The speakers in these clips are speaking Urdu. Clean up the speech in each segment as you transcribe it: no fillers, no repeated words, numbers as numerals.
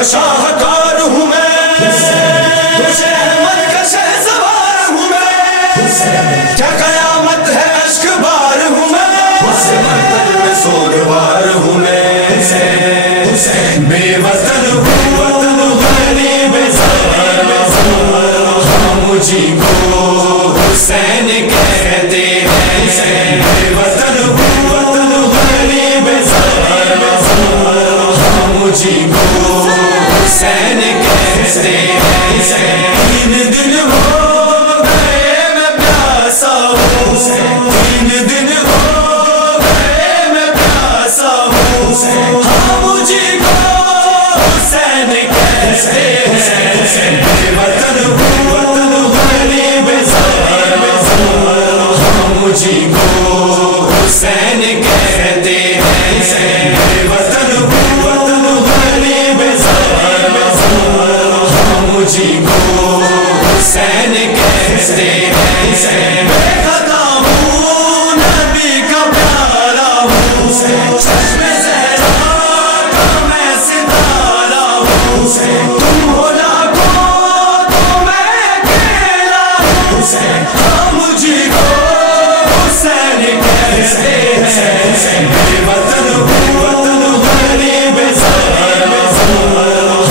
کا شاہکار ہوں میں، احمد کا شہسوار ہوں میں، کیا قیامت ہے اشک بار ہوں میں، مرتل میں سوگوار ہوں میں، بے وطن ہوں غریب زار، ہم مجھے کو حسین کہتے ہیں، بے وطن ہوں غریب زار، ہم مجھے کو حسین کہتے ہیں، تین دن ہو گئے میں پیاسا ہوں، تین دن ہو گئے میں پیاسا ہوں، ہم مجھے کو حسین کہتے ہیں، بے وطن ہوں غریب زار، ہم مجھے کو حسین کہتے ہیں، بے وطن ہوں غریب زار، ہم مجھے کو حسین کہتے ہیں، بے خطا ہوں نبی کا پیارا ہوں، چشم زہرا کا میں ستارہ ہوں، تم ہو لاکھوں تو میں اکیلا ہوں، ہم مجھے کو حسین کہتے ہیں، بے وطن ہوں غریب زار،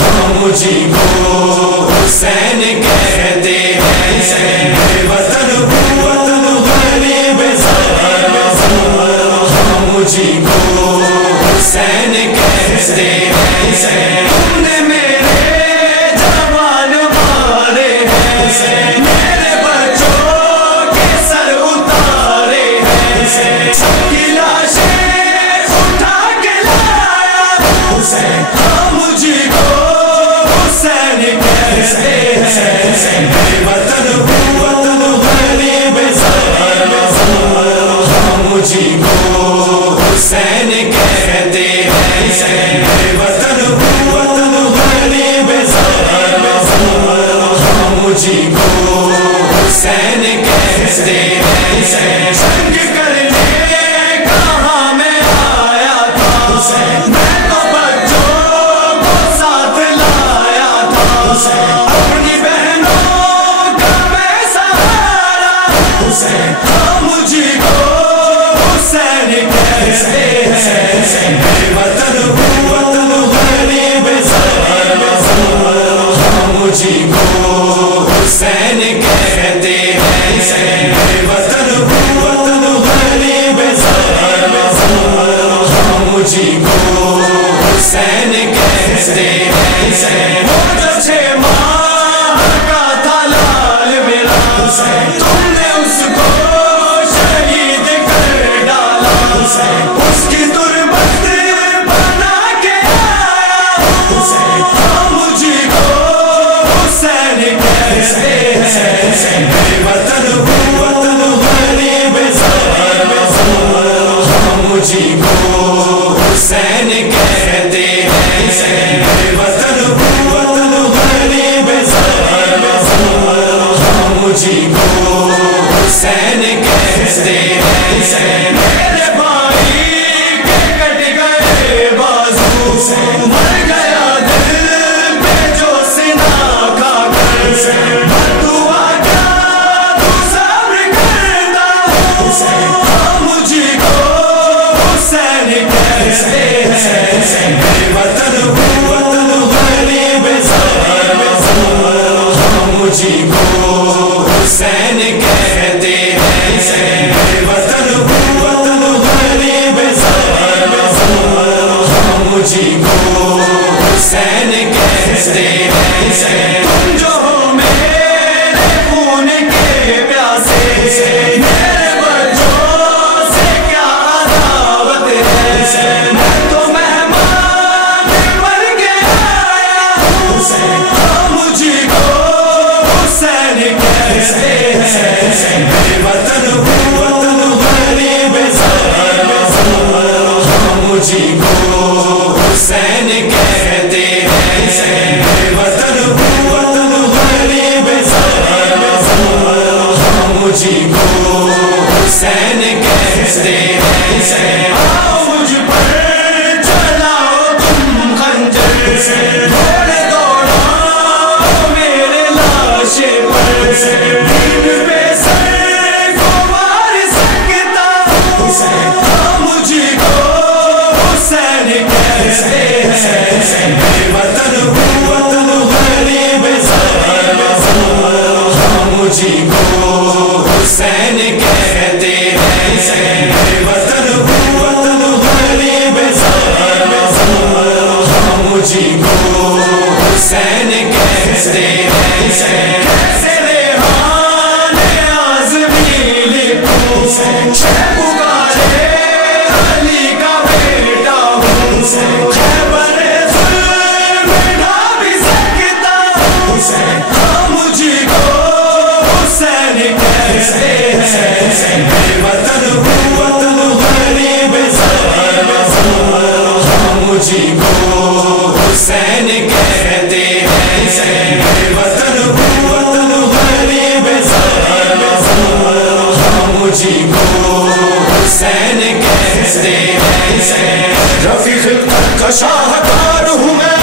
ہم مجھے کو حسین کہتے ہیں، بے وطن ہوں غریب زار، ہم مجھے کو حسین کہتے ہیں، تم نے میرے جوان مارے ہیں، میرے بچوں کے سر اتارے ہیں، سب کی لاشیں اٹھا کے لایا ہوں، ہم مجھے کو حسین کہتے ہیں، بے وطن ہوں غریب زار، ہم مجھے کو حسین کہتے ہیں، بے وطن ہوں غریب زار، ہم مجھے کو حسین کہتے ہیں، جنگ کرنے کہاں میں آیا تھا، میں تو بچوں کو ساتھ لایا تھا، اپنی بہنوں کا میں سہارا ہوں، ہم مجھے کو حسین کہتے ہیں، بے وطن ہوں غریب زار، ہم مجھے کو حسین کہتے ہیں، بے وطن ہوں غریب زار، ہم مجھے کو حسین کہتے ہیں، وہ جب 6 ماہ کا تھا لال میرا، تم نے اس کو شہید کر ڈالا، اس کی تربت بنا کے آیا ہوں، ہم مجھے کو حسین کہتے ہیں، بے وطن ہوں غریب زار، ہم مجھے کو حسین کہتے ہیں، بے وطن ہوں غریب زار، ہم مجھے کو حسین کہتے ہیں، میرے بھائی کے کٹ گئے بازو، مر گیا دل پہ جو سنا کھا کر، بدعا کیا تو صبر کرتا ہوں، ہم مجھے کو حسین کہتے ہیں، بے وطن ہوں غریب زار، ہم مجھے کو حسین کہتے ہیں، بے وطن ہوں غریب زار، ہم مجھے کو حسین کہتے ہیں، تم جو ہو میرے خون کے پیاسے، میرے بچوں سے کیا عداوت ہے، میں تو مہمان بن کے آیا ہوں، ہم مجھے کو حسین کہتے ہیں، بے وطن ہوں غریب زار، ہم مجھے کو حسین کہتے ہیں، بے وطن ہوں غریب زار، ہم مجھے کو حسین کہتے ہیں، آؤ مجھ پر چلاؤ تم خنجر سے، جی کو حسین کہتے ہیں، رفیع خلقت کا شاہکار ہوں میں،